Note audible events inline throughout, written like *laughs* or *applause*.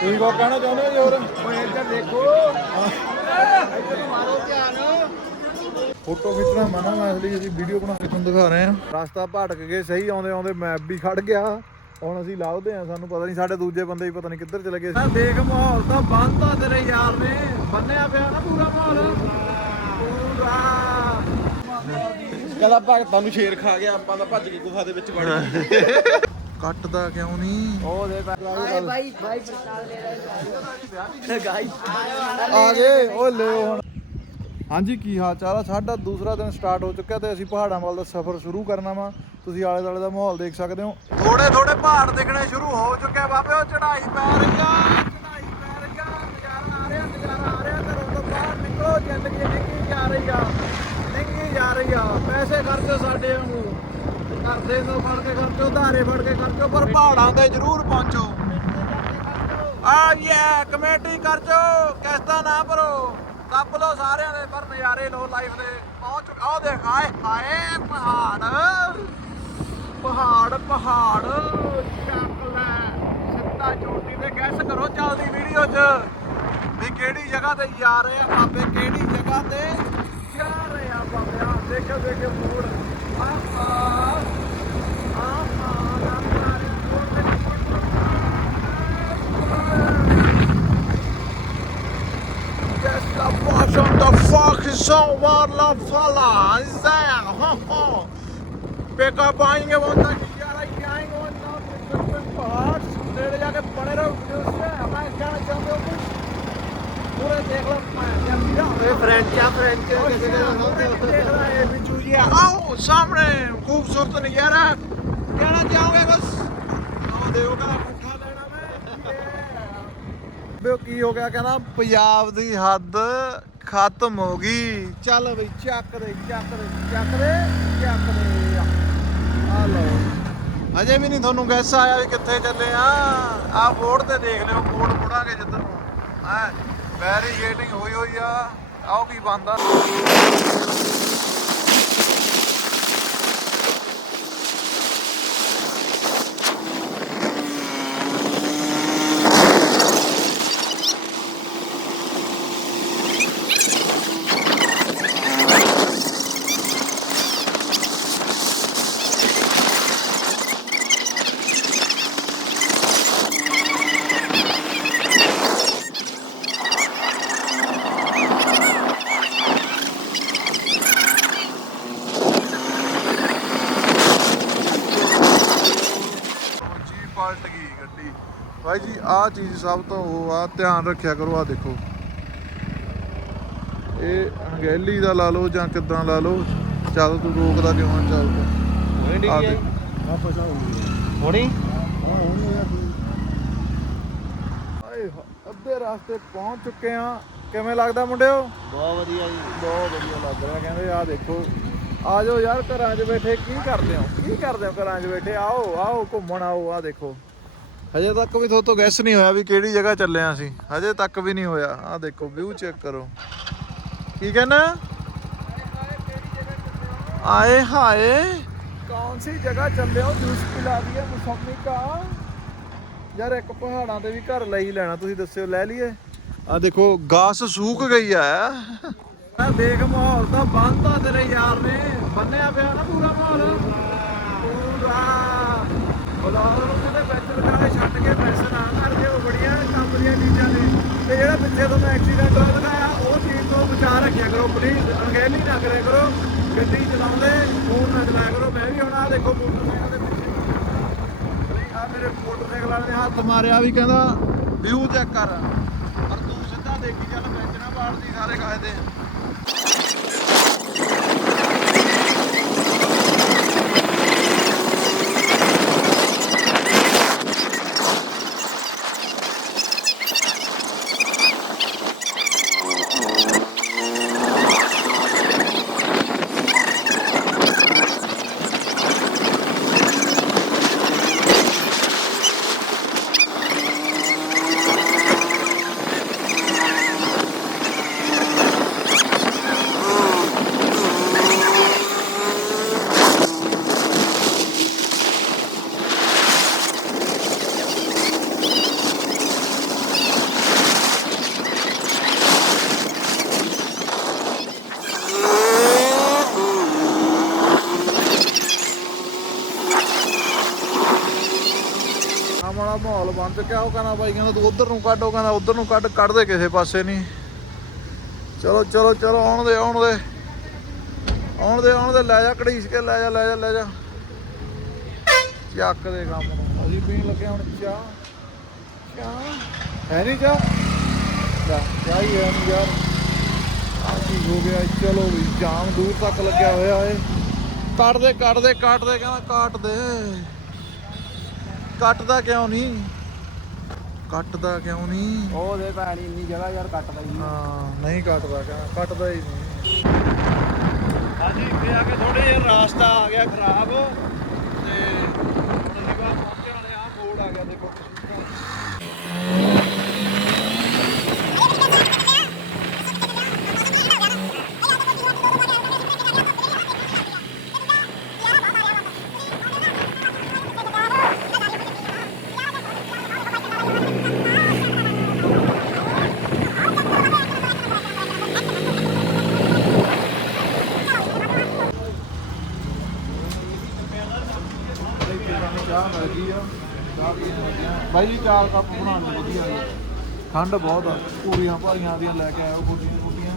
ਤੁਸੀਂ ਕੋ ਕਹਿਣਾ ਚਾਹੁੰਦੇ ਹੋ ਜੀ ਹੋਰ? ਓਏ ਇੱਧਰ ਦੇਖੋ। ਇੱਧਰ ਮਾਰੋ ਧਿਆਨ। ਫੋਟੋ ਖਿੱਚਣਾ ਮਨਾ ਮੈਂ ਇਸ ਲਈ ਅਸੀਂ ਵੀਡੀਓ ਬਣਾ ਕੇ ਤੁਹਾਨੂੰ ਦਿਖਾ ਰਹੇ ਹਾਂ। ਰਸਤਾ ਭਟਕ ਗਏ ਸਹੀ ਆਉਂਦੇ ਆਉਂਦੇ ਮੈਪ ਵੀ ਖੜ ਗਿਆ। ਹੁਣ ਅਸੀਂ ਲੱਭਦੇ ਹਾਂ ਸਾਨੂੰ ਪਤਾ ਨਹੀਂ ਸਾਡੇ ਦੂਜੇ ਬੰਦੇ ਹੀ ਪਤਾ ਨਹੀਂ ਕਿੱਧਰ ਚਲੇ ਗਏ। ਸੀ ਦੇਖ ਮਾਹੌਲ ਤਾਂ ਬੰਦਾ ਤੇਰੇ ਯਾਰ ਨੇ। ਬੰਨਿਆ ਪਿਆ ਨਾ ਪੂਰਾ ਮਾਹੌਲ। ਪੂਰਾ। ਕਹਿੰਦਾ ਭਗਤਾਂ ਨੂੰ ਸ਼ੇਰ ਖਾ ਗਿਆ ਆਪਾਂ ਤਾਂ ਭੱਜ ਕੇ ਗੁਫਾ ਦੇ ਵਿੱਚ ਵੜ ਗਏ। ਕੱਟਦਾ ਕਿਉਂ ਨਹੀਂ ਉਹ ਦੇ ਆਏ ਭਾਈ ਭਾਈ ਪ੍ਰਸ਼ਾਦ ਲੈ ਰਹੇ ਗਾਈ ਆ ਗਏ ਉਹ ਲਿਓ ਹੁਣ। ਹਾਂਜੀ ਕੀ ਹਾਲ ਚਾਲ ਆ? ਸਾਡਾ ਦੂਸਰਾ ਦਿਨ ਸਟਾਰਟ ਹੋ ਚੁੱਕਿਆ ਤੇ ਅਸੀਂ ਪਹਾੜਾਂ ਵੱਲ ਦਾ ਸਫ਼ਰ ਸ਼ੁਰੂ ਕਰਨਾ ਵਾ। ਤੁਸੀਂ ਆਲੇ ਦੁਆਲੇ ਦਾ ਮਾਹੌਲ ਦੇਖ ਸਕਦੇ ਹੋ। ਥੋੜੇ ਥੋੜੇ ਪਹਾੜ ਦਿਖਣੇ ਸ਼ੁਰੂ ਹੋ ਚੁੱਕਿਆ ਬਾਬੇ ਉਹ ਚੜਾਈ ਪੈ ਰਹੀ ਆ ਚੜਾਈ ਪੈ ਰਹੀ ਆ ਨਜ਼ਾਰਾ ਆ ਰਿਹਾ ਨਜ਼ਾਰਾ ਆ ਰਿਹਾ ਘਰੋਂ ਤੋਂ ਬਾਹਰ ਨਿਕਲੋ ਜ਼ਿੰਦਗੀ ਨਿੱਕੀ ਜਾ ਰਹੀ ਆ ਨਿੱਕੀ ਜਾ ਰਹੀ ਆ। ਪੈਸੇ ਖਰਚੋ ਸਾਡੇ ਨੂੰ ਕਰਦੇ ਤੋਂ ਫੜ ਕੇ ਖਰਚੋ ਧਾਰੇ ਫੜ ਕੇ ਖਰਚੋ ਪਰ ਪਹਾੜਾਂ ਤੇ ਜ਼ਰੂਰ ਪਹੁੰਚੋ। ਆ ਯਾ ਕਮੇਟੀ ਕਰ ਕਿਸ਼ਤਾਂ ਨਾ ਭਰੋ। ਦੱਬ ਲੋ ਸਾਰਿਆਂ ਦੇ, ਪਰ ਨਜ਼ਾਰੇ ਲੋ ਲਾਈਫ ਦੇ। ਪਹੁੰਚ ਆਹ ਦੇਖ, ਆਏ ਹਾਏ, ਪਹਾੜ। ਪਹਾੜ ਪਹਾੜ। ਚੱਕ ਲੈ। ਸਿੱਧਾ ਚੋਟੀ ਤੇ ਗੈਸ ਕਰੋ ਚੱਲਦੀ ਵੀਡੀਓ 'ਚ ਵੀ ਕਿਹੜੀ ਜਗ੍ਹਾ ਤੇ ਜਾ ਰਹੇ ਆ ਬਾਬੇ, ਕਿਹੜੀ ਜਗ੍ਹਾ ਤੇ ਜਾ ਰਹੇ ਆ ਬਾਬੇ। ਆ ਦੇਖੋ ਦੇਖੋ, ਮੂਡ। ਆਹਾ। fucking so what la fala is that? Ho *laughs* ho. Pick up ਆਏਗੇ ਬੰਦਾ ਯਾਰ ਆਏਗੇ ਬੰਦਾ ਪਿਕ ਅਪ ਪਹਾੜ ਨੇੜੇ ਜਾ ਕੇ ਬਣੇ ਰਹੋ ਵੀਡੀਓ ਸੇ ਮੈਂ ਕਹਿਣਾ ਚਾਹੁੰਦਾ ਹਾਂ ਕੁਝ ਪੂਰੇ ਦੇਖ ਲਓ ਮੈਂ ਫ੍ਰੈਂਚ ਆ ਫ੍ਰੈਂਚ ਕਿਸੇ ਦਾ ਨਾਮ ਹੈ ਬਿੱਜੂ ਜੀ ਆਓ ਸਾਹਮਣੇ ਖੂਬਸੂਰਤ ਨਜ਼ਾਰਾ ਕਹਿਣਾ ਚਾਹੋਗੇ ਬਸ ਆਓ ਦੇਖੋ ਕਹਿੰਦਾ ਪੁੱਠਾ ਲੈਣਾ ਮੈਂ ਕੀ ਹੋ ਗਿਆ ਕਹਿੰਦਾ ਪੰਜਾਬ ਦੀ ਹੱਦ ਖਤਮ ਹੋ ਗਈ। ਚੱਲ ਬਈ ਚੱਕ ਦੇ ਚੱਕ ਦੇ ਚੱਕ ਦੇ ਚੱਕ ਦੇ। ਆ ਲਓ। ਅਜੇ ਵੀ ਨਹੀਂ ਤੁਹਾਨੂੰ ਗੈਸ ਆਇਆ ਵੀ ਕਿੱਥੇ ਚੱਲੇ ਆ। ਆ ਬੋਰਡ ਤੇ ਦੇਖ ਲਿਓ ਬੋਰਡ ਮੁੜਾਂਗੇ ਜਿੱਧਰ ਨੂੰ। ਹੈ ਬੈਰੀਗੇਟਿੰਗ ਹੋਈ ਹੋਈ ਆ। ਆਓ ਕੀ ਬੰਦਾ ਜੀ ਪਲਟ ਗਈ ਗੱਡੀ ਭਾਈ ਜੀ ਆਹ ਚੀਜ਼ ਸਭ ਤੋਂ ਉਹ ਆ ਧਿਆਨ ਰੱਖਿਆ ਕਰੋ ਆ ਦੇਖੋ। ਇਹ ਅਣਗਹਿਲੀ ਦਾ ਲਾ ਲਓ ਜਾਂ ਕਿੱਦਾਂ ਲਾ ਲਓ ਚੱਲ ਤੂੰ ਰੋਕਦਾ ਕਿਉਂ ਆ ਚੱਲ ਤੂੰ। ਆ ਦੇਖ। ਹੋਣੀ? ਆਏ ਹ- ਅੱਧੇ ਰਸਤੇ ਪਹੁੰਚ ਚੁੱਕੇ ਆ। ਕਿਵੇਂ ਲੱਗਦਾ ਮੁੰਡਿਓ? ਬਹੁਤ ਵਧੀਆ ਜੀ। ਬਹੁਤ ਵਧੀਆ ਲੱਗ ਰਿਹਾ ਕਹਿੰਦੇ ਆ ਦੇਖੋ। ਆ ਜਾਓ ਯਾਰ ਘਰਾਂ 'ਚ ਬੈਠੇ ਕੀ ਕਰਦੇ ਹੋ ਕੀ ਕਰਦੇ ਹੋ ਘਰਾਂ 'ਚ ਬੈਠੇ? ਆਓ ਆਓ ਘੁੰਮਣ ਆਓ ਆ ਦੇਖੋ। ਹਜੇ ਤੱਕ ਵੀ ਤੁਹਾਡੇ ਤੋਂ ਗੈਸ ਨਹੀਂ ਹੋਇਆ ਵੀ ਕਿਹੜੀ ਜਗ੍ਹਾ ਚੱਲੇ ਆ ਅਸੀਂ। ਹਜੇ ਤੱਕ ਵੀ ਨਹੀਂ ਹੋਇਆ। ਆ ਦੇਖੋ ਵਿਊ ਚੈੱਕ ਕਰੋ। ਕੀ ਕਹਿਣਾ? ਆਏ ਹਾਏ। ਕੌਣ ਸੀ ਜਗ੍ਹਾ ਚੱਲੇ ਹੋ ਜੂਸ ਪਿਲਾ ਦਿਆ ਮੌਸਮੀ ਕਾ। ਯਾਰ ਇੱਕ ਪਹਾੜਾਂ ਤੇ ਵੀ ਘਰ ਲੈ ਹੀ ਲੈਣਾ ਤੁਸੀਂ ਦੱਸਿਓ ਲੈ ਲਈਏ। ਆ ਦੇਖੋ ਗਾਸ ਸੂਕ ਗਈ ਆ। ਆ ਦੇਖ ਮਾਹੌਲ ਤਾਂ ਬੰਦਾ ਤੇਰੇ ਯਾਰ ਨੇ। ਬੰਨਿਆ ਪਿਆ ਨਾ ਪੂਰਾ ਮਾਹੌਲ। ਪੂਰਾ। ਬਲਾਰ ਨੂੰ ਕੇ ਪੈਸੇ ਨਾ ਕਰਦੇ ਉਹ ਬੜੀਆਂ ਕੰਮ ਦੀਆਂ ਚੀਜ਼ਾਂ ਨੇ। ਤੇ ਜਿਹੜਾ ਪਿੱਛੇ ਤੋਂ ਐਕਸੀਡੈਂਟ ਹੋਇਆ ਦਿਖਾਇਆ, ਉਹ ਚੀਜ਼ ਤੋਂ ਬਚਾ ਰੱਖਿਆ ਕਰੋ ਪਲੀਜ਼ ਅਣਗਹਿਲੀ ਨਾ ਕਰਿਆ ਕਰੋ। ਗੱਡੀ ਚਲਾਉਂਦੇ ਫੋਨ ਨਾ ਚਲਾਇਆ ਕਰੋ। ਮੈਂ ਵੀ ਹੁਣ ਆ ਦੇਖੋ ਮੋਟਰਸਾਈਕਲ ਦੇ ਪਿੱਛੇ। ਆ ਮੇਰੇ ਮੋਟਰਸਾਈਕਲ ਵਾਲੇ ਨੇ ਹੱਥ ਮਾਰਿਆ ਵੀ ਕਹਿੰਦਾ ਵਿਊ ਚੈੱਕ ਕਰ। ਪਰ ਤੂੰ ਸਿੱਧਾ ਦੇਖੀ ਚੱਲ ਵਿੱਚ ਨਾ ਪਾੜਦੀ ਸਾਰੇ ਕਾਇਦੇ ਚੱਕਿਆ ਉਹ ਕਹਿੰਦਾ ਬਾਈ, ਕਹਿੰਦਾ ਤੂੰ ਉਧਰ ਨੂੰ ਕੱਢ, ਉਹ ਕਹਿੰਦਾ ਉਧਰ ਨੂੰ ਕੱਢ, ਕੱਢਦੇ ਕਿਸੇ ਪਾਸੇ ਨਹੀਂ। ਚਲੋ ਚਲੋ ਚਲੋ, ਆਉਣ ਦੇ ਆਉਣ ਦੇ। ਆਉਣ ਦੇ ਆਉਣ ਦੇ, ਲੈ ਜਾ ਘੜੀਸ ਕੇ, ਲੈ ਜਾ ਲੈ ਜਾ ਲੈ ਜਾ। ਚੱਕ ਦੇ ਕੰਮ ਨੂੰ। ਅਸੀਂ ਪੀਣ ਲੱਗੇ ਹੁਣ ਚਾਹ। ਚਾਹ? ਹੈ ਨਹੀਂ ਚਾਹ? ਚਾਹ ਹੀ ਹੈ ਨਹੀਂ ਯਾਰ। ਆ ਕੀ ਹੋ ਗਿਆ? ਚਲੋ ਵੀ, ਜਾਮ ਦੂਰ ਤੱਕ ਲੱਗਿਆ ਹੋਇਆ ਏ। ਕੱਟ ਦੇ ਕੱਟ ਦੇ ਕੱਟ ਦੇ, ਕਹਿੰਦਾ ਕੱਟ ਦੇ। ਕੱਟਦਾ ਕਿਉਂ ਨਹੀਂ ਕੱਟਦਾ ਕਿਉਂ ਨਹੀਂ ਉਹ ਦੇ ਭੈਣ ਇੰਨੀ ਜਗ੍ਹਾ ਯਾਰ ਕੱਟਦਾ ਹੀ ਹਾਂ ਨਹੀਂ ਕੱਟਦਾ ਕਹਿੰਦਾ ਕੱਟਦਾ ਹੀ ਨਹੀਂ ਹਾਂਜੀ ਇੱਥੇ ਆ ਕੇ ਥੋੜੇ ਜਿਹਾ ਰਾਸਤਾ ਆ ਗਿਆ ਖਰਾਬ ਤੇ ਅਸੀਂ ਬਾ ਪਹੁੰਚੇ ਵਾਲੇ ਆ ਬੋਰਡ ਆ ਗਿਆ ਦੇਖੋ ਚਾਹ ਮਿਲ ਗਈ ਆ। ਆ ਬਾਈ ਜੀ ਚਾਰ ਕੱਪ ਬਣਾਉਣ ਨੂੰ ਵਧੀਆ ਠੰਡ ਬਹੁਤ ਆ। ਪੂਰੀਆਂ ਭਾਰੀਆਂ ਦੀਆਂ ਲੈ ਕੇ ਆਇਓ ਗੁੱਡੀਆਂ ਗੁੱਡੀਆਂ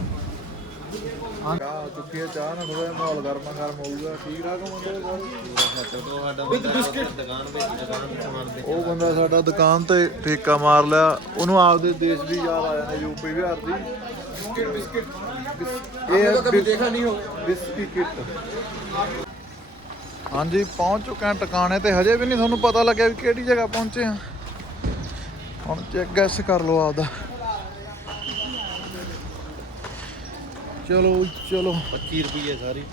ਹਾਂ। ਚਾਹ ਚੁੱਕੀ ਆ ਚਾਹ ਨਾਲ ਥੋੜਾ ਜਿਹਾ ਮਾਹੌਲ ਗਰਮਾ ਗਰਮ ਹੋਊਗਾ। ਠੀਕ ਠਾਕ ਮੁੰਡੇ ਉਹ ਬੰਦਾ ਸਾਡਾ ਦੁਕਾਨ ਤੇ ਠੇਕਾ ਮਾਰ ਲਿਆ। ਉਹਨੂੰ ਆਪਦੇ ਦੇਸ਼ ਵੀ ਯਾਦ ਆ ਜਾਂਦੇ ਯੂਪੀ ਬਿਹਾਰ ਦੀ। Biscuit biscuit. ਇਹ ਕਦੇ ਦੇਖਾ ਨਹੀਂ ਹੋ ਬਿਸਕਿਟ। ਹਾਂਜੀ ਪਹੁੰਚ ਚੁੱਕੇ ਹਾਂ ਟਿਕਾਣੇ ਤੇ। ਹਜੇ ਵੀ ਨਹੀਂ ਤੁਹਾਨੂੰ ਪਤਾ ਲੱਗਿਆ ਵੀ ਕਿਹੜੀ ਜਗ੍ਹਾ ਪਹੁੰਚੇ ਆ ਹੁਣ ਚੈੱਕ ਗੈਸ ਕਰ ਲਓ ਆਪਦਾ। ਚਲੋ ਚਲੋ। 25 ਰੁਪਏ ਸਾਰੀ।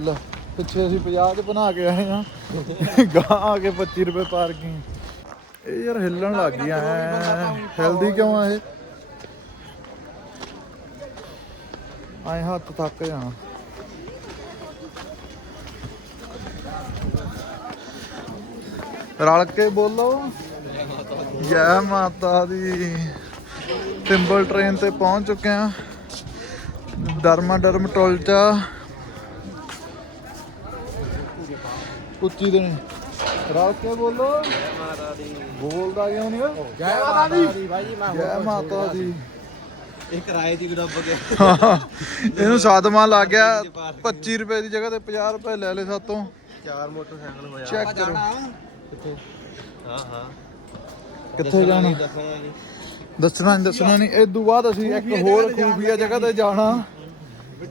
ਲੈ ਪਿੱਛੇ ਅਸੀਂ 50 ਚ ਬਣਾ ਕੇ ਆਏ ਆ ਗਾਂ ਆ ਕੇ 25 ਰੁਪਏ ਪਾਰਕਿੰਗ ਇਹ ਯਾਰ ਹਿੱਲਣ ਲੱਗ ਗਈ ਐ। ਹੈਲਦੀ ਕਿਉਂ ਆ ਇਹ? ਆਏ ਹੱਥ ਥੱਕ ਜਾਣਾ। ਰਲ ਕੇ ਬੋਲੋ। ਜੈ ਮਾਤਾ ਦੀ। ਟਿੰਬਲ ਟ੍ਰੇਨ ਤੇ ਪਹੁੰਚ ਚੁੱਕੇ ਆ ਡਰਮਾ ਡਰਮ ਟੋਲਚਾ ਉੱਚੀ ਦੇਣੀ। ਰਲ ਕੇ ਬੋਲੋ। ਜੈ ਮਾਤਾ ਦੀ ਬੋਲਦਾ ਕਿਉਂ ਨਹੀਂ? ਜੈ ਮਾਤਾ ਦੀ। ਭਾਈ ਜੀ ਮੈਂ ਜੈ ਮਾਤਾ ਦੀ। ਇਹ ਕਿਰਾਏ ਦੀ ਡੱਬ ਕੇ ਇਹਨੂੰ ਸਾਦਮਾ ਲੱਗ ਗਿਆ। 25 ਰੁਪਏ ਦੀ ਜਗ੍ਹਾ ਤੇ 50 ਰੁਪਏ ਲੈ ਲੈ ਸਾਤੋਂ। ਚਾਰ ਮੋਟਰਸਾਈਕਲ ਹੋਇਆ। ਚੈੱਕ ਕਰੋ। ਹਾਂ ਹਾਂ। ਕਿੱਥੇ ਜਾਣਾ? ਦੱਸਣਾ ਨਹੀਂ। ਦੱਸਣਾ ਨਹੀਂ ਦੱਸਣਾ ਨਹੀਂ। ਇਸ ਤੋਂ ਬਾਅਦ ਅਸੀਂ ਇੱਕ ਹੋਰ ਖੂਬੀਆ ਜਗ੍ਹਾ ਤੇ ਜਾਣਾ।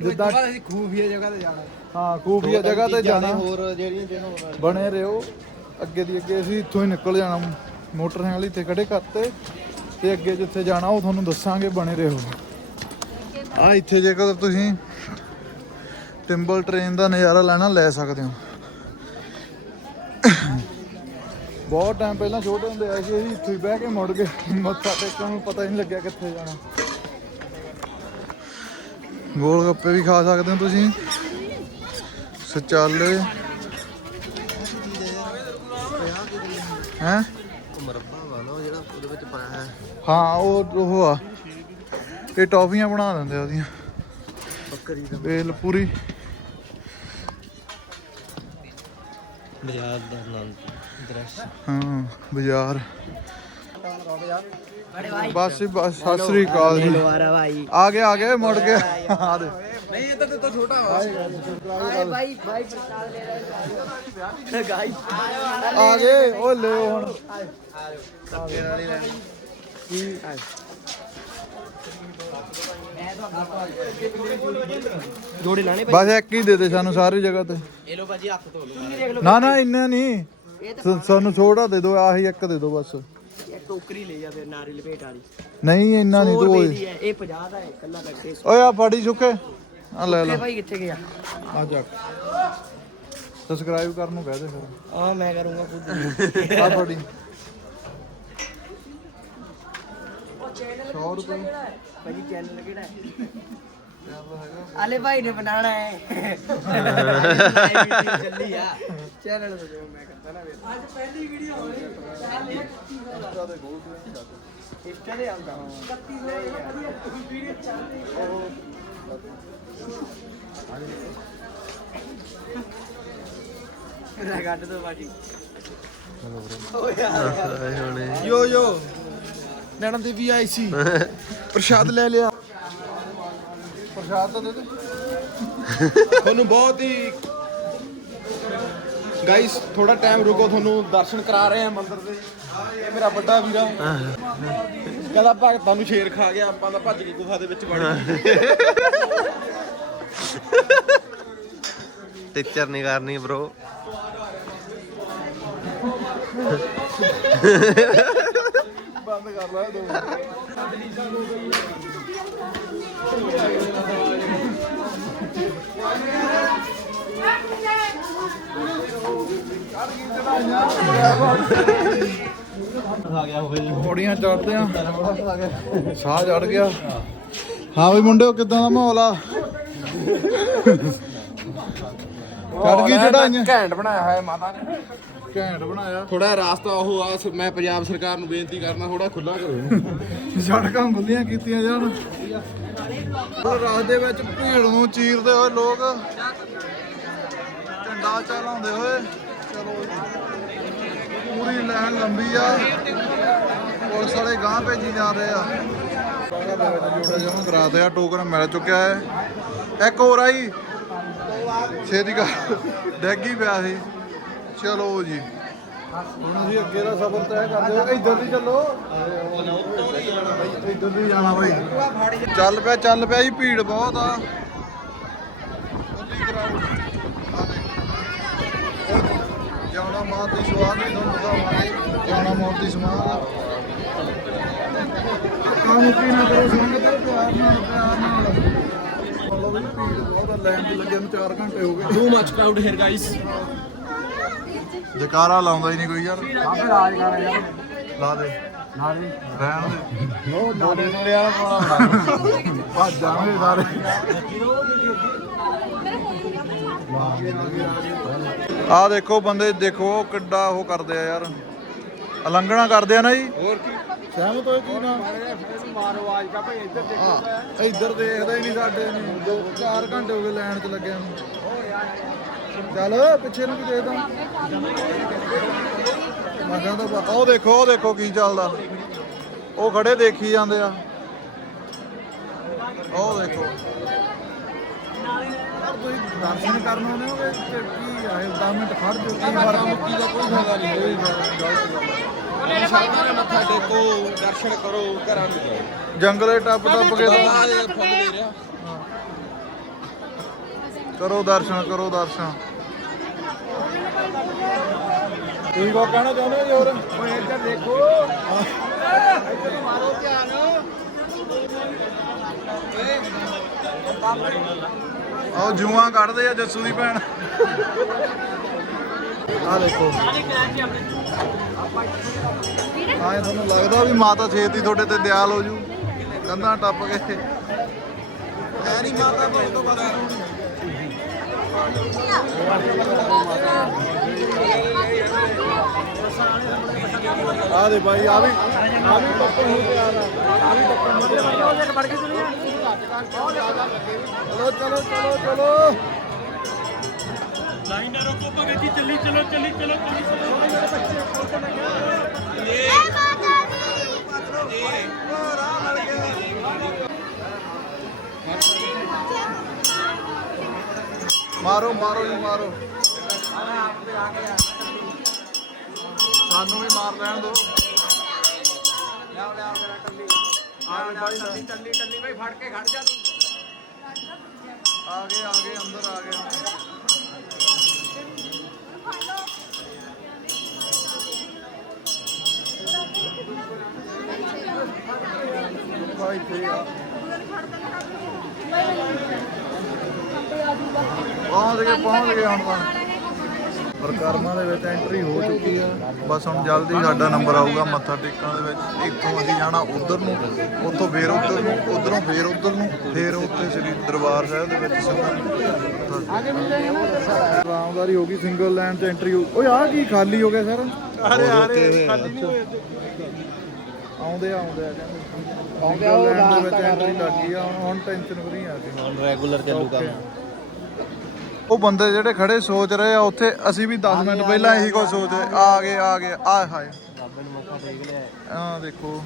ਜਿੱਦਾਂ ਅਸੀਂ ਖੂਬੀਆ ਜਗ੍ਹਾ ਤੇ ਜਾਣਾ। ਹਾਂ ਖੂਬੀਆ ਜਗ੍ਹਾ ਤੇ ਜਾਣਾ। ਹੋਰ ਜਿਹੜੀਆਂ ਜਿਹਨੂੰ ਬਣੇ ਰਹੋ। ਅੱਗੇ ਦੀ ਅੱਗੇ ਅਸੀਂ ਇੱਥੋਂ ਹੀ ਨਿਕਲ ਜਾਣਾ। ਮੋਟਰਸਾਈਕਲ ਇੱਥੇ ਖੜੇ ਕਰਤੇ ਤੇ ਅੱਗੇ ਜਿੱਥੇ ਜਾਣਾ ਉਹ ਤੁਹਾਨੂੰ ਦੱਸਾਂਗੇ ਬਣੇ ਰਹੋ। ਆ ਇੱਥੇ ਜੇਕਰ ਤੁਸੀਂ ਟਿੰਬਲ ਟ੍ਰੇਨ ਦਾ ਨਜ਼ਾਰਾ ਲੈਣਾ ਲੈ ਸਕਦੇ ਹੋ। ਬਹੁਤ ਟਾਈਮ ਪਹਿਲਾਂ ਛੋਟੇ ਹੁੰਦੇ ਆਏ ਸੀ, ਅਸੀਂ ਇੱਥੇ ਬਹਿ ਕੇ ਮੁੜ ਗਏ ਮੱਥਾ ਟੇਕਣ ਨੂੰ ਪਤਾ ਹੀ ਨਹੀਂ ਲੱਗਿਆ ਕਿੱਥੇ ਜਾਣਾ। ਗੋਲ ਗੱਪੇ ਵੀ ਖਾ ਸਕਦੇ ਹੋ ਤੁਸੀਂ। ਸਚਾਲੇ। ਹੈ? ਮਰੱਬਾ ਵਾਲਾ ਜਿਹੜਾ ਉਹਦੇ ਵਿੱਚ ਪਾਇਆ ਹੈ ਹਾਂ ਉਹ ਉਹ ਆ। ਇਹ ਟੌਫੀਆਂ ਬਣਾ ਦਿੰਦੇ ਆ ਉਹਦੀਆਂ। ਬੱਕਰੀ ਦਾ ਬੇਲ ਪੂਰੀ। ਬਾਜ਼ਾਰ ਦਾ ਆਨੰਦ ਹਾਂ ਬਾਜ਼ਾਰ। ਬਸ ਬਸ ਸਤਿ ਸ੍ਰੀ ਅਕਾਲ ਜੀ। ਭਾਈ ਆ ਗਏ ਆ ਗਏ ਮੁੜ ਕੇ। ਨਹੀਂ ਇਹ ਤਾਂ ਤੂੰ ਤਾਂ ਛੋਟਾ ਆਏ ਭਾਈ ਭਾਈ ਪ੍ਰਸਾਦ ਲੈ ਰਹੇ ਗਾਈ। ਆ ਗਏ ਉਹ ਲੈ ਹੁਣ। ਜੋੜੇ ਲਾਣੇ ਬਸ ਇੱਕ ਹੀ ਦੇ ਦੇ ਸਾਨੂੰ ਸਾਰੀ ਜਗ੍ਹਾ ਤੇ। ਇਹ ਲੋ ਭਾਜੀ ਹੱਥ ਧੋ ਲੋ ਨਾ ਨਾ ਇੰਨਾ ਨਹੀਂ। ਇਹ ਤਾਂ ਸਾ- ਸਾਨੂੰ ਛੋਟਾ ਦੇ ਦਿਓ ਆਹੀ ਇੱਕ ਦੇ ਦਿਓ ਬਸ। ਇਹ ਟੋਕਰੀ ਲੈ ਜਾ ਫਿਰ ਨਾਰੀ ਲਪੇਟ ਵਾਲੀ। ਨਹੀਂ ਇੰਨਾ ਨਹੀਂ 100 ਤੂੰ ਰੁਪਏ ਦੀ ਹੈ ਇਹ 50 ਦਾ ਹੈ ਕੱਲਾ ਕੱਟੇ ਓਏ ਆ ਫੜੀ ਸੁੱਕੇ। ਆ ਲੈ ਲੈ। ਭਾਈ ਕਿੱਥੇ ਗਿਆ? ਆ ਜਾ। ਸਬਸਕ੍ਰਾਈਬ ਕਰਨ ਨੂੰ ਕਹਿ ਦੇ ਫਿਰ। ਆ ਮੈਂ ਕਰੂੰਗਾ ਖੁਦ। ਆ ਫੜੀ। 100 ਰੁਪਏ। ਭਾਜੀ ਚੈਨਲ ਕਿਹੜਾ ਹੈ? ਆਲੇ ਭਾਈ ਨੇ ਬਣਾਣਾ ਹੈ। ਚੱਲੀ ਆ ਚੈਨਲ ਤੋਂ ਜੋ ਮੈਂ ਕਰਦਾ ਨਾ ਅੱਜ ਪਹਿਲੀ ਵੀਡੀਓ ਹੋ ਰਹੀ ਇੰਸਟਾ ਤੇ ਆਉਂਦਾ 31 ਵੀਡੀਓ ਚੱਲਦੀ ਮੇਰਾ ਕੱਢ ਦੋ ਬਾਜੀ ਯੋ ਯੋ ਨੈਣਾ ਦੇਵੀ ਆਈ ਸੀ ਪ੍ਰਸ਼ਾਦ ਲੈ ਲਿਆ। ਪ੍ਰਸ਼ਾਦ ਤਾਂ ਦੇ ਦੇ। ਤੁਹਾਨੂੰ ਬਹੁਤ ਹੀ ਗਾਇਸ ਥੋੜਾ ਟਾਈਮ ਰੁਕੋ ਤੁਹਾਨੂੰ ਦਰਸ਼ਨ ਕਰਾ ਰਹੇ ਆ ਮੰਦਿਰ ਦੇ। ਇਹ ਮੇਰਾ ਵੱਡਾ ਵੀਰਾ। ਕਹਿੰਦਾ ਭਗਤਾਂ ਨੂੰ ਸ਼ੇਰ ਖਾ ਗਿਆ ਆਪਾਂ ਤਾਂ ਭੱਜ ਕੇ ਗੁਫਾ ਦੇ ਵਿੱਚ ਵੜ ਗਏ। ਟੀਚਰ ਨਹੀਂ ਕਰਨੀ ਬ్రో ਬੰਦ ਕਰ ਲੈ ਦੋ ਪੌੜੀਆਂ ਚੜਦੇ ਆ ਸਾਹ ਚੜ ਗਿਆ। ਹਾਂ ਵੀ ਮੁੰਡਿਓ ਕਿਦਾਂ ਦਾ ਮਾਹੌਲ ਆ? ਚੜ ਗਈ ਚੜਾਈਆਂ ਘੈਂਟ ਬਣਾਇਆ ਹੋਇਆ ਮਾਤਾ ਨੇ। ਘੈਂਟ ਬਣਾਇਆ। ਥੋੜਾ ਰਾਸਤਾ ਉਹ ਆ ਸ- ਮੈਂ ਪੰਜਾਬ ਸਰਕਾਰ ਨੂੰ ਬੇਨਤੀ ਕਰਨਾ ਥੋੜਾ ਖੁੱਲਾ ਕਰੋ। ਸੜਕਾਂ ਖੁੱਲੀਆਂ ਕੀਤੀਆਂ ਜਾਣ। ਰਾਹ ਦੇ ਵਿੱਚ ਭੀੜ ਨੂੰ ਚੀਰਦੇ ਹੋਏ ਲੋਕ। ਝੰਡਾ ਚਲਾਉਂਦੇ ਹੋਏ। ਚਲੋ ਜੀ। ਪੂਰੀ ਲਾਈਨ ਲੰਬੀ ਆ। ਪੁਲਿਸ ਵਾਲੇ ਗਾਂਹ ਭੇਜੀ ਜਾ ਰਹੇ ਆ। ਬਾਗਾ ਦੇ ਵਿੱਚ ਜੋੜਾ ਜਮਾ ਕਰਾਤੇ ਆ ਟੋਕਨ ਮਿਲ ਚੁੱਕਿਆ ਹੈ। ਇੱਕ ਹੋਰ ਆਈ। ਛੇਤੀ ਕਰ। ਡੈਗੀ ਪਿਆ ਸੀ। ਚਲੋ ਜੀ। ਹੁਣ ਅਸੀਂ ਅੱਗੇ ਦਾ ਸਫ਼ਰ ਤੈਅ ਕਰਦੇ ਹਾਂ। ਇੱਧਰ ਦੀ ਚੱਲੋ। ਇੱਧਰ ਦੀ ਜਾਣਾ ਬਾਈ। ਚੱਲ ਪਿਆ ਚੱਲ ਪਿਆ ਜੀ ਭੀੜ ਬਹੁਤ ਆ। ਜਾਣਾ ਮਾਤ ਦੀ ਸਵਾਦ ਨਹੀਂ ਤੁਹਾਨੂੰ ਦਿਖਾਵਾਂਗੇ। ਜਾਣਾ ਮਾਤ ਦੀ ਸਵਾਦ ਕੰਮ ਕੀ ਨਾ ਕਰੋ ਸੰਗਤ ਪਿਆਰ ਨਾਲ ਪਿਆਰ ਨਾਲ। ਮਤਲਬ ਵੀ ਭੀੜ ਬਹੁਤ ਆ ਲਾਈਨ 'ਚ ਲੱਗੇ ਨੂੰ 4 ਘੰਟੇ ਹੋ ਗਏ। Too much crowd here guys ਜਕਾਰਾ ਲਾਉਂਦਾ ਹੀ ਨਹੀਂ ਕੋਈ ਯਾਰ। ਆਪੇ ਰਾਜ ਕਰ ਯਾਰ ਲਾ ਦੇ। ਨਾਲ ਵੀ ਰਹਿਣ ਦੇ। ਨੋ ਦੋੜੇ ਦੋੜੇ ਵਾਲਾ ਪਾਉਣਾ ਭੱਜ ਜਾਣਗੇ ਸਾਰੇ। ਆ ਦੇਖੋ ਬੰਦੇ ਦੇਖੋ ਕਿੱਡਾ ਉਹ ਕਰਦੇ ਆ ਯਾਰ। ਅਲੰਘਣਾ ਕਰਦੇ ਆ ਨਾ ਜੀ। ਹੋਰ ਕੀ? ਸਹਿਮਤ ਹੋਏ ਕੀ ਨਾ? ਮਾਰੋ ਆਵਾਜ਼ ਕਾ ਭਾਈ ਇੱਧਰ ਦੇਖੋ ਇੱਧਰ ਦੇਖਦਾ ਹੀ ਨਹੀਂ ਸਾਡੇ ਨੂੰ। ਦੋ 4 ਘੰਟੇ ਹੋ ਗਏ ਲਾਈਨ 'ਚ ਲੱਗਿਆ ਨੂੰ। ਚੱਲ ਪਿੱਛੇ ਨੂੰ ਵੀ ਦੇਖਦਾ ਮੈਂ ਕਹਿੰਦਾ ਬਾ- ਉਹ ਦੇਖੋ ਉਹ ਦੇਖੋ ਕੀ ਚੱਲਦਾ। ਉਹ ਖੜੇ ਦੇਖੀ ਜਾਂਦੇ ਆ। ਉਹ ਦੇਖੋ। ਦਰਸ਼ਨ ਕਰਨ ਆਉਂਦੇ ਹੋ ਕਿ ਕਿ ਆਏ 10 ਮਿੰਟ ਖੜ ਜੋ ਕੀ ਫ਼ਰਕ ਮੁੱਕੀ ਦਾ ਕੋਈ ਫਾਇਦਾ ਨਹੀਂ ਕੋਈ ਗਲਤ ਗੱਲ ਸਾਰੇ ਮੱਥਾ ਟੇਕੋ ਦਰਸ਼ਨ ਕਰੋ ਘਰਾਂ ਨੂੰ ਜਾਓ। ਜੰਗਲੇ ਟੱਪ ਟੱਪ ਕੇ ਤਾਂ ਆ ਇਹ ਫੁੱਲ ਦੇ ਰਿਹਾ। ਕਰੋ ਦਰਸ਼ਨ ਕਰੋ ਦਰਸ਼ਨ। ਤੁਸੀਂ ਕੋ ਕਹਿਣਾ ਚਾਹੁੰਦੇ ਹੋ ਜੀ ਹੋਰ? ਓਏ ਇੱਧਰ ਦੇਖੋ। ਇੱਧਰ ਮਾਰੋ ਧਿਆਨ ਆਓ ਜੂਆਂ ਕੱਢਦੇ ਆ ਜੱਸੂ ਦੀ ਭੈਣ। ਆ ਦੇਖੋ। ਆਏ ਤੁਹਾਨੂੰ ਲੱਗਦਾ ਵੀ ਮਾਤਾ ਛੇਤੀ ਤੁਹਾਡੇ ਤੇ ਦਿਆਲ ਹੋ ਜੂ। ਕੰਧਾਂ ਟੱਪ ਕੇ। ਐ ਨਹੀਂ ਮਾਤਾ ਬਹੁਤ ਤੋਂ ਬਸ ਆ ਦੇ ਭਾਈ ਆ ਵੀ ਆ ਵੀ ਟੱਪਣ ਹੋ ਗਿਆ ਆ। ਵੀ ਟੱਪਣ ਹੋ ਗਿਆ ਵੜ ਕੇ ਚਲੀਏ ਚਲੋ ਚਲੋ ਚਲੋ ਚਲੋ। ਮਾਰੋ ਮਾਰੋ, ਜੀ, ਮਾਰੋ। ਸਾਨੂੰ ਵੀ ਮਾਰ ਲੈਣ ਦਿਓ ਲਿਆਓ ਲਿਆਓ ਮੇਰਾ ਟੱਲੀ ਆ ਬਾਈ ਟੱਲੀ ਟੱਲੀ ਟੱਲੀ ਭਾਈ ਫੜ ਕੇ ਖੜ ਜਾ ਤੂੰ ਆ ਗਏ ਆ ਗਏ, ਅੰਦਰ ਆ ਗਏ। ਭਾਈ ਤੇ ਪਹੁੰਚ ਗਏ ਪਹੁੰਚ ਗਏ ਹੁਣ ਤਾਂ। ਪ੍ਰਕਰਮਾਂ ਦੇ ਵਿੱਚ ਐਂਟਰੀ ਹੋ ਚੁੱਕੀ ਆ। ਬਸ ਹੁਣ ਜਲਦੀ ਸਾਡਾ ਨੰਬਰ ਆਊਗਾ ਮੱਥਾ ਟੇਕਣ ਦੇ ਵਿੱਚ। ਇੱਥੋਂ ਅਸੀਂ ਜਾਣਾ ਉਧਰ ਨੂੰ ਉੱਥੋਂ ਫੇਰ ਉਧਰ ਨੂੰ ਉਧਰੋਂ ਫੇਰ ਉਧਰ ਨੂੰ ਫੇਰ ਉੱਥੇ ਸ੍ਰੀ ਦਰਬਾਰ ਸਾਹਿਬ ਦੇ ਵਿੱਚ ਸਿੱਧਾ ਆਗੇ ਮਿਲੇਗੇ ਨਾ ਆਰਾਮਦਾਰੀ ਹੋ ਗਈ ਸਿੰਗਲ ਲਾਈਨ ਤੇ ਐਂਟਰੀ ਓਏ ਆਹ ਕੀ ਖਾਲੀ ਹੋ ਗਿਆ ਸਰ? ਅਰੇ ਅਰੇ ਖਾਲੀ ਨਹੀਂ ਹੋਏ ਆਉਂਦੇ ਆ, ਆਉਂਦੇ ਆ ਕਹਿੰਦੇ ਆਉਂਦੇ ਆ ਉਹ ਦੇ ਵਿੱਚ ਐਂਟਰੀ ਲੱਗ ਆ ਹੁਣ ਹੁਣ ਟੈਨਸ਼ਨ ਫਰੀ ਆ ਅਸੀਂ। ਰੈਗੂਲਰ ਚੱਲੂਗਾ ਉਹ ਬੰਦੇ ਜਿਹੜੇ ਖੜੇ ਸੋਚ ਰਹੇ ਆ ਉੱਥੇ ਅਸੀਂ ਵੀ 10 ਮਿੰਟ ਪਹਿਲਾਂ ਇਹੀ ਕੁਝ ਸੋਚ ਰਹੇ। ਆ ਗਏ ਆ ਗਏ ਆਏ ਹਾਏ। ਬਾਬੇ ਨੂੰ ਮੌਕਾ ਦੇਖ ਲਿਆ। ਆ ਦੇਖੋ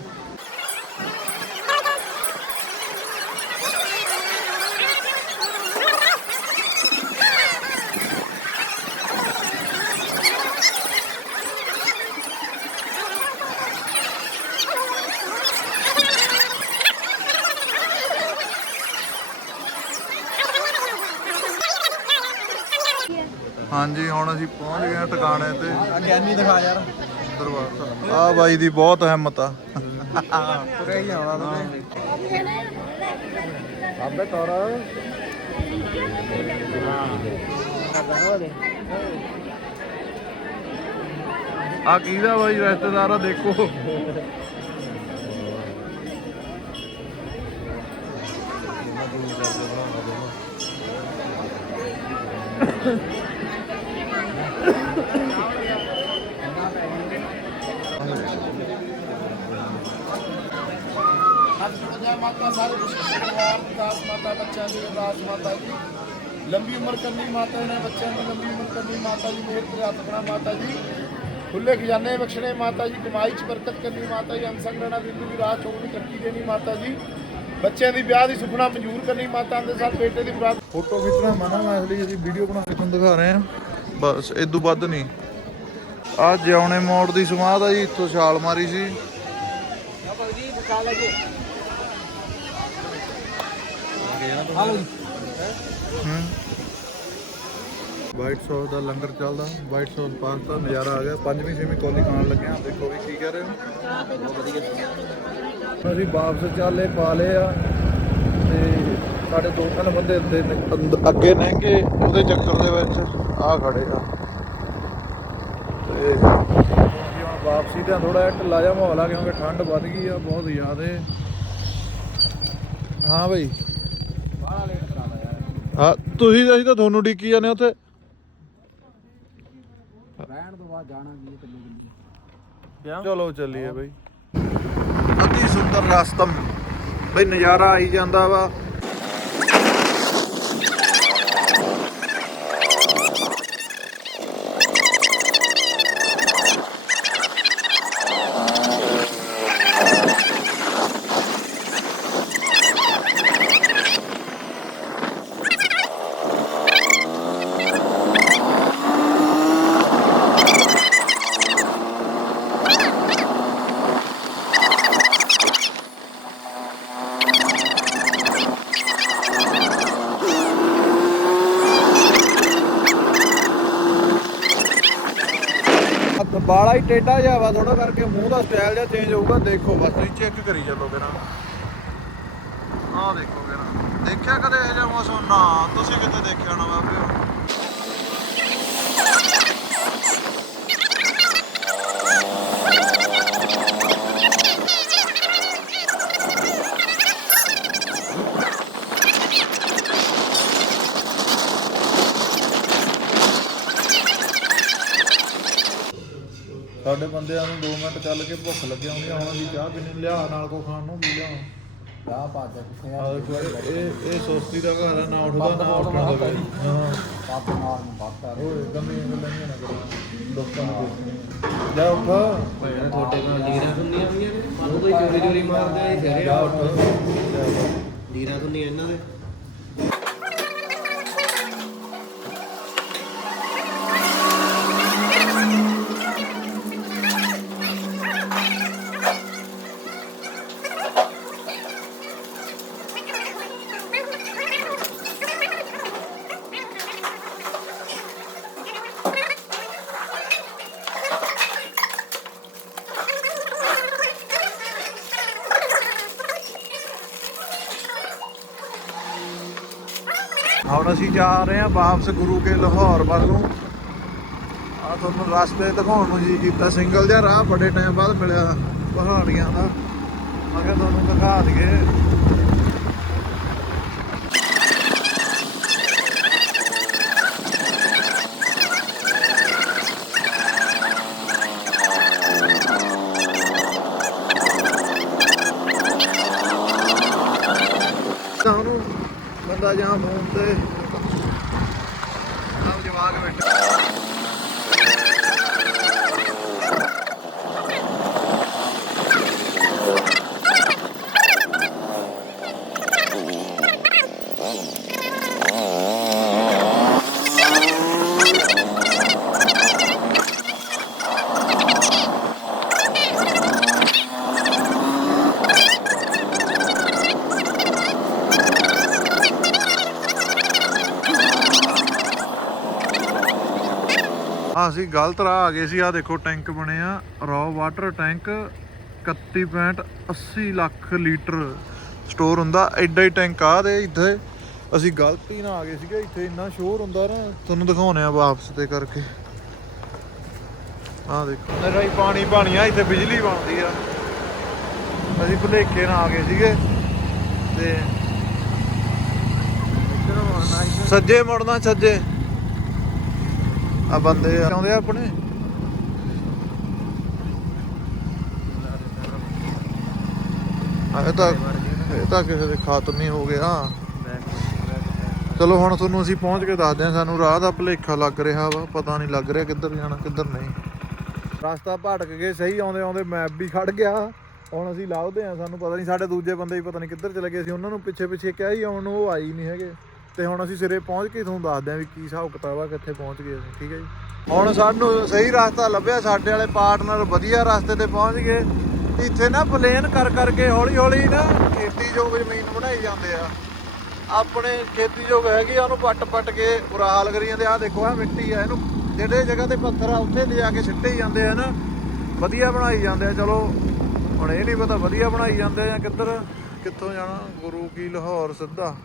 ਹਾਂਜੀ ਹੁਣ ਅਸੀਂ ਪਹੁੰਚ ਗਏ ਟਿਕਾਣੇ ਤੇ। ਗਿਆਨੀ ਦਿਖਾ ਯਾਰ। ਦਰਬਾਰ ਆ ਬਾਈ ਦੀ ਬਹੁਤ ਹਿੰਮਤ ਆ। ਤੁਰੇ ਹੀ ਆਉਣਾ ਤੁਸੀਂ। ਅਬੇ ਤੋਰ ਆ ਕਿਹਦਾ ਬਾਈ ਰਿਸ਼ਤੇਦਾਰ ਆ ਦੇਖੋ। ਜੈ ਮਾਤਾ ਸਾਰੇ ਪਰਿਵਾਰ ਦਾਸ ਮਾਤਾ ਬੱਚਿਆਂ ਦੀ ਅਰਦਾਸ ਮਾਤਾ ਜੀ ਲੰਬੀ ਉਮਰ ਕਰਨੀ ਮਾਤਾ ਨੇ ਬੱਚਿਆਂ ਦੀ ਲੰਬੀ ਉਮਰ ਕਰਨੀ ਮਾਤਾ ਜੀ ਮਿਹਰ ਤੇ ਹੱਥ ਮਾਤਾ ਜੀ ਖੁੱਲੇ ਖਜ਼ਾਨੇ ਬਖਸ਼ਣੇ ਮਾਤਾ ਜੀ ਕਮਾਈ ਚ ਬਰਕਤ ਕਰਨੀ ਮਾਤਾ ਜੀ ਅਨਸੰਗ ਰਹਿਣਾ ਬਿੰਦੂ ਦੀ ਰਾਤ ਚੋਣੀ ਕੱਟੀ ਦੇਣੀ ਮਾਤਾ ਜੀ ਬੱਚਿਆਂ ਦੀ ਵਿਆਹ ਦੀ ਸੁਪਨਾ ਮਨਜ਼ੂਰ ਕਰਨੀ ਮਾਤਾ ਦੇ ਸਾਲ ਬੇਟੇ ਦੀ ਬਰਾਤ ਫੋਟੋ ਖਿੱਚਣਾ ਮਨਾ, ਮੈਂ ਇਸ ਲਈ ਅਸੀਂ ਵੀਡੀਓ ਬਣਾ ਕੇ ਤੁਹਾਨੂੰ ਦਿਖਾ ਰਹੇ ਹਾਂ। ਬਸ ਇਦੋਂ ਵੱਧ ਨਹੀਂ। ਆ ਜਿਉਣੇ ਮੋੜ ਦੀ ਸਮਾਧ ਆ ਜੀ, ਇੱਥੋਂ ਛਾਲ ਮਾਰੀ ਸੀ। ਵਾਈਟ ਸੌਸ ਦਾ ਲੰਗਰ ਚੱਲਦਾ, ਵਾਈਟ ਸੌਸ ਪਾਸਤਾ, ਨਜ਼ਾਰਾ ਆ ਗਿਆ। ਪੰਜਵੀਂ, ਛੇਵੀਂ ਕੌਲੀ ਖਾਣ ਲੱਗੇ ਆ। ਦੇਖੋ ਵੀ ਕੀ ਕਹਿ ਰਹੇ ਹੋ। ਅਸੀਂ ਵਾਪਸ ਚਾਲੇ ਪਾ ਲਏ ਆ। ਸਾਡੇ ਦੋ ਤਿੰਨ ਬੰਦੇ ਅੱਦੇ ਨੇ- ਅੰਦ- ਅੱਗੇ ਲੰਘੇ ਉਹਦੇ ਚੱਕਰ ਦੇ ਵਿੱਚ ਆ ਖੜੇ ਆ। ਤੇ ਵਾਪਸੀ ਤੇ ਥੋੜਾ ਜਿਹਾ ਢਿੱਲਾ ਜਿਹਾ ਮਾਹੌਲ ਆ ਕਿਉਂਕਿ ਠੰਡ ਵੱਧ ਗਈ ਆ ਬਹੁਤ ਜ਼ਿਆਦੇ। ਹਾਂ ਬਈ। ਹਾਂ ਤੁਸੀਂ ਅਸੀਂ ਤਾਂ ਤੁਹਾਨੂੰ ਡਿੱਕੀ ਜਾਂਦੇ ਉੱਥੇ। ਰਹਿਣ ਤੋਂ ਬਾਅਦ ਜਾਣਾ ਵੀ ਕਿੰਨੇ ਚਲੋ ਚੱਲੀਏ ਬਈ। ਅਤੀ ਸੁੰਦਰ ਰਸਤਾ ਬਈ ਨਜ਼ਾਰਾ ਆਈ ਜਾਂਦਾ ਵਾ। ਬਾਲਾ ਜਿਹਾ ਵਾ ਥੋੜਾ ਕਰਕੇ ਮੂੰਹ ਦਾ ਸਟਾਈਲ ਜਿਹਾ ਚੇਂਜ ਹੋਊਗਾ, ਦੇਖੋ ਬਸ ਤੁਸੀਂ ਚੈੱਕ ਕਰੀ ਚੱਲੋ ਕਿਰਾ ਆਹ ਦੇਖੋ ਕਿਰਾ ਦੇਖਿਆ ਕਦੇ ਇਹ ਜਿਹਾ ਮੌਸਮ? ਨਾ, ਤੁਸੀਂ ਕਿਤੇ ਦੇਖਿਆ ਨਾ ਬਾਬਿਓ ਸਾਡੇ ਬੰਦਿਆਂ ਨੂੰ 2 ਮਿੰਟ ਚੱਲ ਕੇ ਭੁੱਖ ਲੱਗੀ ਆਉਂਦੀ ਹੁਣ ਅਸੀਂ ਚਾਹ ਪੀਣੇ ਲਿਆ ਨਾਲ ਕੋ ਖਾਣ ਨੂੰ ਵੀ ਲਿਆ? ਚਾਹ ਪਾ ਕੇ ਕਿੱਥੇ ਆ? ਇਹ ਇਹ- ਇਹ ਸੋਸਤੀ ਦਾ ਘਰ ਆ ਨਾ ਉੱਠਦਾ ਨਾ ਉੱਠਣ ਦਾ ਹਾਂ। ਪਾਪ ਮਾਰ ਨੂੰ ਬਾਤ ਓਏ ਗੱਲਾਂ ਨਹੀਂ ਨਾ ਕਰੋ। ਲੋਕਾਂ ਨੂੰ ਦੇਖਣੀ ਜਾ ਉੱਠ। ਤੁਹਾਡੇ ਨਾਲ ਲੀਰਾਂ ਹੁੰਦੀਆਂ ਹੋਈਆਂ ਨੇ ਉਹ ਕੋਈ ਚੋਰੀ ਚੋਰੀ ਮਾਰਦੇ ਫੇਰੇ ਜਾ ਉੱਠ। ਲੀਰਾਂ ਹੁੰਦੀਆਂ ਇਹਨਾਂ ਦੇ। ਹੁਣ ਅਸੀਂ ਜਾ ਰਹੇ ਹਾਂ ਵਾਪਸ ਗੁਰੂ ਕੇ ਲਾਹੌਰ ਵੱਲ ਨੂੰ। ਆ ਤੁਹਾਨੂੰ ਰਸਤੇ ਦਿਖਾਉਣ ਨੂੰ ਜੀ ਕੀਤਾ ਸਿੰਗਲ ਜਿਹਾ ਰਾਹ, ਬੜੇ ਟਾਈਮ ਬਾਅਦ ਮਿਲਿਆ ਪਹਾੜੀਆਂ ਦਾ। ਮੈਂ ਕਿਹਾ ਤੁਹਾਨੂੰ ਦਿਖਾ ਦਈਏ ਤਾਂ ਉਹਨੂੰ ਬੰਦਾ ਜਾਂ ਫੋਨ ਤੇ ਆ ਕੇ ਬੈਠੇ ਆ ਅਸੀਂ ਗਲਤ ਰਾਹ ਆ ਗਏ ਸੀ। ਆ ਦੇਖੋ, ਟੈਂਕ ਬਣੇ ਆ। Raw water tank 31.80 lakh litre store ਹੁੰਦਾ। ਐਡਾ ਹੀ ਟੈਂਕ ਆ ਦੇ ਇੱਥੇ ਅਸੀਂ ਗਲਤੀ ਨਾਲ ਆ ਗਏ ਸੀਗੇ। ਇੱਥੇ ਇੰਨਾ ਸ਼ੋਰ ਹੁੰਦਾ ਨਾ, ਤੁਹਾਨੂੰ ਦਿਖਾਉਣੇ ਆ ਵਾਪਸ ਤੇ ਕਰਕੇ। ਆ ਦੇਖੋ ਨਹੀਂ ਰਾਈ ਪਾਣੀ ਪਾਣੀ ਆ ਇੱਥੇ ਬਿਜਲੀ ਬਣਦੀ ਆ। ਅਸੀਂ ਭੁਲੇਖੇ ਨਾਲ ਆ ਗਏ ਸੀਗੇ ਤੇ ਸੱਜੇ ਮੁੜਨਾ, ਸੱਜੇ। ਆ ਬੰਦੇ ਆਉਂਦੇ ਆ ਆਪਣੇ? ਇਹ ਤਾਂ ਇਹ ਤਾਂ ਕਿਸੇ ਦੇ ਖਾਤਮ ਹੀ ਹੋ ਗਿਆ। ਚਲੋ ਹੁਣ ਤੁਹਾਨੂੰ ਅਸੀਂ ਪਹੁੰਚ ਕੇ ਦੱਸਦੇ ਹਾਂ ਸਾਨੂੰ ਰਾਹ ਦਾ ਭੁਲੇਖਾ ਲੱਗ ਰਿਹਾ ਵਾ ਪਤਾ ਨਹੀਂ ਲੱਗ ਰਿਹਾ ਕਿੱਧਰ ਜਾਣਾ ਕਿੱਧਰ ਨਹੀਂ। ਰਸਤਾ ਭਟਕ ਗਏ ਸਹੀ ਆਉਂਦੇ ਆਉਂਦੇ ਮੈਪ ਵੀ ਖੜ ਗਿਆ। ਹੁਣ ਅਸੀਂ ਲੱਭਦੇ ਹਾਂ ਸਾਨੂੰ ਪਤਾ ਨਹੀਂ ਸਾਡੇ ਦੂਜੇ ਬੰਦੇ ਵੀ ਪਤਾ ਨਹੀਂ ਕਿੱਧਰ ਚਲੇ ਗਏ। ਸੀ ਉਹਨਾਂ ਨੂੰ ਪਿੱਛੇ ਪਿੱਛੇ ਕਿਹਾ ਹੀ ਆਉਣ ਨੂੰ ਉਹ ਆਈ ਨਹੀਂ ਹੈਗੇ। ਤੇ ਹੁਣ ਅਸੀਂ ਸਿਰੇ ਪਹੁੰਚ ਕੇ ਤੁਹਾਨੂੰ ਦੱਸਦੇ ਹਾਂ ਵੀ ਕੀ ਹਿਸਾਬ ਕਿਤਾਬ ਆ, ਕਿੱਥੇ ਪਹੁੰਚ ਗਏ ਅਸੀਂ, ਠੀਕ ਹੈ ਜੀ? ਹੁਣ ਸਾਨੂੰ ਸਹੀ ਰਸਤਾ ਲੱਭਿਆ, ਸਾਡੇ ਵਾਲੇ ਪਾਰਟਨਰ ਵਧੀਆ ਰਸਤੇ ਤੇ ਪਹੁੰਚ ਗਏ। ਇੱਥੇ ਨਾ ਪਲੇਨ ਕਰ ਕਰਕੇ ਹੌਲੀ ਹੌਲੀ ਨਾ ਖੇਤੀਯੋਗ ਜ਼ਮੀਨ ਬਣਾਈ ਜਾਂਦੇ ਆ। ਆਪਣੇ ਖੇਤੀਯੋਗ ਹੈਗੀ ਆ, ਉਹਨੂੰ ਪੱਟ ਪੱਟ ਕੇ ਉਰਾਲ ਕਰੀ ਜਾਂਦੇ ਆ ਦੇਖੋ ਆ ਮਿੱਟੀ ਆ, ਇਹਨੂੰ ਜਿਹੜੇ ਜਗ੍ਹਾ ਤੇ ਪੱਥਰ ਆ, ਉੱਥੇ ਲਿਜਾ ਕੇ ਸਿੱਟੇ ਜਾਂਦੇ ਆ ਨਾ, ਵਧੀਆ ਬਣਾਈ ਜਾਂਦੇ ਆ। ਚਲੋ, ਹੁਣ ਇਹ ਨਹੀਂ ਪਤਾ ਵਧੀਆ ਬਣਾਈ ਜਾਂਦੇ ਆ ਕਿੱਧਰ, ਕਿੱਥੋਂ ਜਾਣਾ, ਗੁਰੂ ਕੀ ਲਾਹੌਰ ਸਿੱਧਾ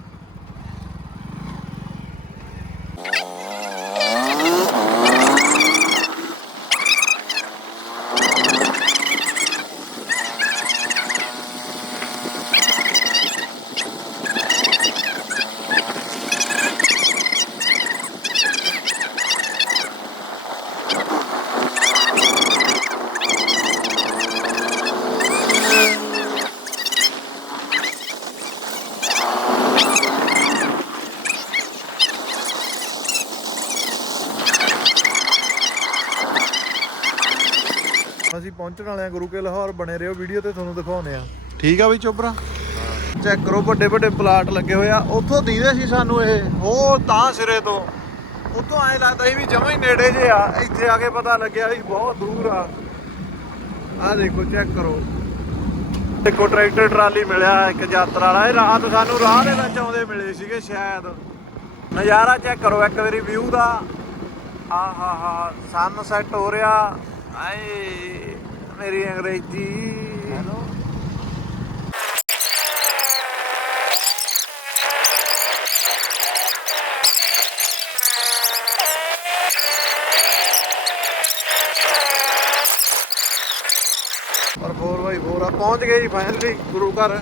ਅਸੀਂ ਪਹੁੰਚਣ ਵਾਲੇ ਆ ਗੁਰੂ ਕੇ ਲਾਹੌਰ ਬਣੇ ਰਹੋ। ਵੀਡੀਓ ਤੇ ਤੁਹਾਨੂੰ ਦਿਖਾਉਨੇ ਆ ਠੀਕ ਆ ਬਈ ਚੋਬਰਾ ਚੈੱਕ ਕਰੋ, ਵੱਡੇ ਵੱਡੇ ਪਲਾਟ ਲੱਗੇ ਹੋਏ ਆ। ਉੱਥੋਂ ਦੀਦੇ ਸੀ ਸਾਨੂੰ ਇਹ, ਹੋਰ ਤਾਂ ਸਿਰੇ ਤੋਂ। ਉੱਥੋਂ ਐ ਲੱਗਦਾ ਸੀ ਵੀ ਜਮਾਂ ਹੀ ਨੇੜੇ ਜੇ ਆ। ਇੱਥੇ ਆ ਕੇ ਪਤਾ ਲੱਗਿਆ ਵੀ ਬਹੁਤ ਦੂਰ ਆ। ਆ ਦੇਖੋ, ਚੈੱਕ ਕਰੋ। ਦੇਖੋ, ਟਰੈਕਟਰ ਟਰਾਲੀ ਮਿਲਿਆ ਇੱਕ ਯਾਤਰਾ ਵਾਲਾ। ਇਹ ਰਾਤ ਸਾਨੂੰ ਰਾਹ ਦੇ ਵਿੱਚ ਆਉਂਦੇ ਮਿਲੇ ਸੀਗੇ ਸ਼ਾਇਦ। ਨਜ਼ਾਰਾ ਚੈੱਕ ਕਰੋ, ਇੱਕ ਵਾਰੀ ਵਿਊ ਦਾ। ਆ ਹਾ ਸਨ ਸੈੱਟ ਹੋ ਰਿਹਾ। ਆਏ। ਮੇਰੀ ਅੰਗਰੇਜ਼ੀ ਹੈਲੋ ਪਰ 4x4 ਆ ਪਹੁੰਚ ਗਏ ਜੀ ਫਾਈਨਲੀ ਗੁਰੂ ਘਰ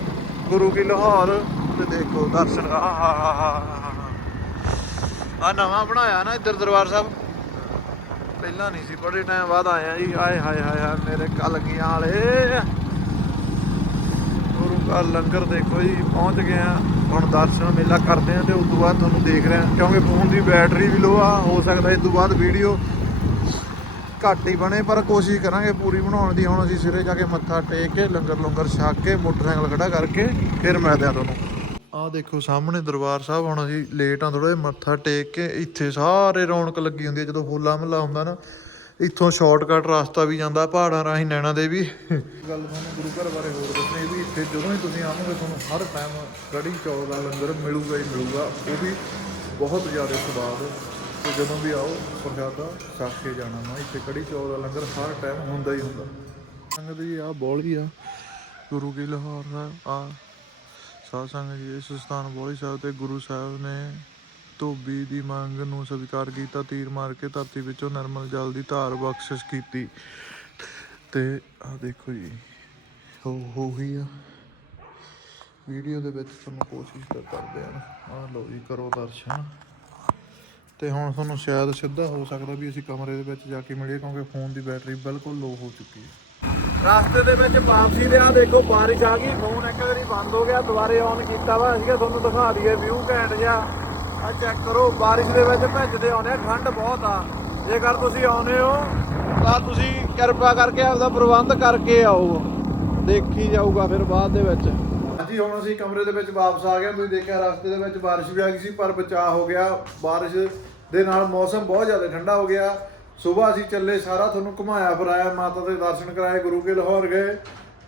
ਗੁਰੂ ਕੀ ਲਾਹੌਰ ਤੇ ਦੇਖੋ ਦਰਸ਼ਨ ਆ ਹਾ ਹਾ ਹਾ ਆ ਨਵਾਂ ਬਣਾਇਆ ਨਾ ਇੱਧਰ ਦਰਬਾਰ ਸਾਹਿਬ ਪਹਿਲਾਂ ਨਹੀਂ ਸੀ, ਬੜੇ ਟਾਈਮ ਬਾਅਦ ਆਇਆ ਜੀ। ਆਏ ਹਾਏ ਹਾਏ ਹਾਏ, ਮੇਰੇ ਕੱਲ ਗਿਆ ਵਾਲੇ। ਗੁਰੂ ਘਰ ਲੰਗਰ ਦੇਖੋ ਜੀ, ਪਹੁੰਚ ਗਏ ਆ। ਹੁਣ ਦਰਸ਼ਨ ਮੇਲਾ ਕਰਦੇ ਆ ਤੇ ਉਸ ਤੋਂ ਬਾਅਦ ਤੁਹਾਨੂੰ ਦੇਖ ਰਹੇ ਆ। ਕਿਉਂਕਿ ਫੋਨ ਦੀ ਬੈਟਰੀ ਵੀ ਲੋ ਆ, ਹੋ ਸਕਦਾ ਇਸ ਤੋਂ ਬਾਅਦ ਵੀਡੀਓ ਘੱਟ ਹੀ ਬਣੇ, ਪਰ ਕੋਸ਼ਿਸ਼ ਕਰਾਂਗੇ ਪੂਰੀ ਬਣਾਉਣ ਦੀ। ਹੁਣ ਅਸੀਂ ਸਿਰੇ ਜਾ ਕੇ ਮੱਥਾ ਟੇਕ ਕੇ ਲੰਗਰ ਲੰਗਰ ਛਕ ਕੇ ਮੋਟਰਸਾਈਕਲ ਖੜਾ ਕਰਕੇ ਫਿਰ ਮਿਲਦੇ ਆ ਤੁਹਾਨੂੰ। ਆਹ ਦੇਖੋ ਸਾਹਮਣੇ ਦਰਬਾਰ ਸਾਹਿਬ, ਹੁਣ ਅਸੀਂ ਲੇਟ ਆ ਥੋੜਾ ਜਿਹਾ, ਮੱਥਾ ਟੇਕ ਕੇ ਇੱਥੇ ਸਾਰੇ ਰੌਣਕ ਲੱਗੀ ਹੁੰਦੀ ਹੈ ਜਦੋਂ ਹੋਲਾ ਮਹੱਲਾ ਹੁੰਦਾ ਨਾ, ਇੱਥੋਂ ਸ਼ਾਰਟਕਟ ਰਸਤਾ ਵੀ ਜਾਂਦਾ, ਪਹਾੜਾਂ ਰਾਹੀਂ ਨੈਣਾ ਦੇਵੀ ਗੱਲ ਤੁਹਾਨੂੰ ਗੁਰੂ ਘਰ ਬਾਰੇ ਹੋਰ ਦੱਸਣੀ ਵੀ ਇੱਥੇ ਜਦੋਂ ਹੀ ਤੁਸੀਂ ਆਵੋਗੇ ਤੁਹਾਨੂੰ ਹਰ ਟਾਈਮ ਕੜੀ ਚੌਲ ਦਾ ਲੰਗਰ ਮਿਲੂਗਾ ਹੀ ਮਿਲੂਗਾ, ਉਹ ਵੀ ਬਹੁਤ ਜ਼ਿਆਦਾ ਸਵਾਦ ਤੇ ਜਦੋਂ ਵੀ ਆਓ, ਪ੍ਰਸ਼ਾਦਾ ਛਕ ਕੇ ਜਾਣਾ ਨਾ ਇੱਥੇ ਕੜੀ ਚੌਲ ਦਾ ਲੰਗਰ ਹਰ ਟਾਈਮ ਹੁੰਦਾ ਹੀ ਹੁੰਦਾ। ਸੰਗਤ ਜੀ ਆ ਬੋਲ ਵੀ ਆ, ਗੁਰੂ ਕੀ ਲਾਹੌਰ ਦਾ ਆ ਸਾਧ ਸੰਗਤ ਜੀ ਇਸ ਸਥਾਨ ਬੋਲੀ ਸਾਹਿਬ ਤੇ ਗੁਰੂ ਸਾਹਿਬ ਨੇ ਧੋਬੀ ਦੀ ਮੰਗ ਨੂੰ ਸਵੀਕਾਰ ਕੀਤਾ, ਤੀਰ ਮਾਰ ਕੇ ਧਰਤੀ ਵਿੱਚੋਂ ਨਰਮਲ ਜਲ ਦੀ ਧਾਰ ਬਖਸ਼ਿਸ਼ ਕੀਤੀ। ਤੇ ਆ ਦੇਖੋ ਜੀ, ਹੋ ਹੋ ਹੀ ਆ। ਵੀਡੀਓ ਦੇ ਵਿੱਚ ਤੁਹਾਨੂੰ ਕੋਸ਼ਿਸ਼ ਤਾਂ ਕਰਦੇ ਆ ਆ ਲਓ ਜੀ, ਕਰੋ ਦਰਸ਼ਨ। ਤੇ ਹੁਣ ਤੁਹਾਨੂੰ ਸ਼ਾਇਦ ਸਿੱਧਾ ਹੋ ਸਕਦਾ ਵੀ ਅਸੀਂ ਕਮਰੇ ਦੇ ਵਿੱਚ ਜਾ ਕੇ ਮਿਲੀਏ ਕਿਉਂਕਿ ਫੋਨ ਦੀ ਬੈਟਰੀ ਬਿਲਕੁਲ ਲੋ ਹੋ ਚੁੱਕੀ ਹੈ। ਰਸਤੇ ਦੇ ਵਿੱਚ ਵਾਪਸੀ ਦੇ ਆ, ਦੇਖੋ ਬਾਰਿਸ਼ ਆ ਗਈ ਫੋਨ ਇੱਕ ਵਾਰੀ ਬੰਦ ਹੋ ਗਿਆ, ਦੁਬਾਰੇ ਔਨ ਕੀਤਾ ਵਾ। ਅਸੀਂ ਤੁਹਾਨੂੰ ਦਿਖਾ ਦਈਏ ਵਿਊ ਘੈਂਟ ਜਿਹਾ। ਆ ਚੈੱਕ ਕਰੋ, ਬਾਰਿਸ਼ ਦੇ ਵਿੱਚ ਭਿੱਜਦੇ ਆਉਂਦੇ ਆ, ਠੰਡ ਬਹੁਤ ਆ। ਜੇਕਰ ਤੁਸੀਂ ਆਉਨੇ ਹੋ, ਤਾਂ ਤੁਸੀਂ ਕਿਰਪਾ ਕਰਕੇ ਆਪਦਾ ਪ੍ਰਬੰਧ ਕਰਕੇ ਆਓ। ਦੇਖੀ ਜਾਊਗਾ ਫਿਰ ਬਾਅਦ ਦੇ ਵਿੱਚ। ਹਾਂਜੀ, ਹੁਣ ਅਸੀਂ ਕਮਰੇ ਦੇ ਵਿੱਚ ਵਾਪਸ ਆ ਗਏ। ਤੁਸੀਂ ਦੇਖਿਆ ਰਸਤੇ ਦੇ ਵਿੱਚ ਬਾਰਿਸ਼ ਵੀ ਆ ਗਈ ਸੀ, ਪਰ ਬਚਾਅ ਹੋ ਗਿਆ। ਬਾਰਿਸ਼ ਦੇ ਨਾਲ ਮੌਸਮ ਬਹੁਤ ਜ਼ਿਆਦਾ ਠੰਡਾ ਹੋ ਗਿਆ। ਸਵੇਰ ਅਸੀਂ ਚੱਲੇ, ਸਾਰਾ ਤੁਹਾਨੂੰ ਘੁਮਾਇਆ ਫਿਰਾਇਆ, ਮਾਤਾ ਦੇ ਦਰਸ਼ਨ ਕਰਾਏ, ਗੁਰੂ ਕੇ ਲਾਹੌਰ ਗਏ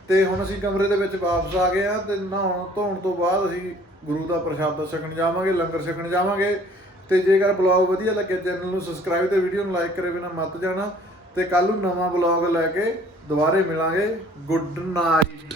ਤੇ ਹੁਣ ਅਸੀਂ ਕਮਰੇ ਦੇ ਵਿੱਚ ਵਾਪਸ ਆ ਗਏ ਆ ਤੇ ਨਹਾਉਣ ਧੋਣ ਤੋਂ ਬਾਅਦ ਅਸੀਂ ਗੁਰੂ ਦਾ ਪ੍ਰਸ਼ਾਦ ਛਕਣ ਜਾਵਾਂਗੇ, ਲੰਗਰ ਛਕਣ ਜਾਵਾਂਗੇ ਤੇ ਜੇਕਰ ਬਲੌਗ ਵਧੀਆ ਲੱਗਿਆ ਚੈਨਲ ਨੂੰ ਸਬਸਕ੍ਰਾਈਬ ਤੇ ਵੀਡੀਓ ਨੂੰ ਲਾਈਕ ਕਰੇ ਬਿਨਾ ਮਤ ਜਾਣਾ ਤੇ ਕੱਲ ਨੂੰ ਨਵਾਂ ਬਲੌਗ ਲੈ ਕੇ ਦੁਬਾਰੇ ਮਿਲਾਂਗੇ। Good night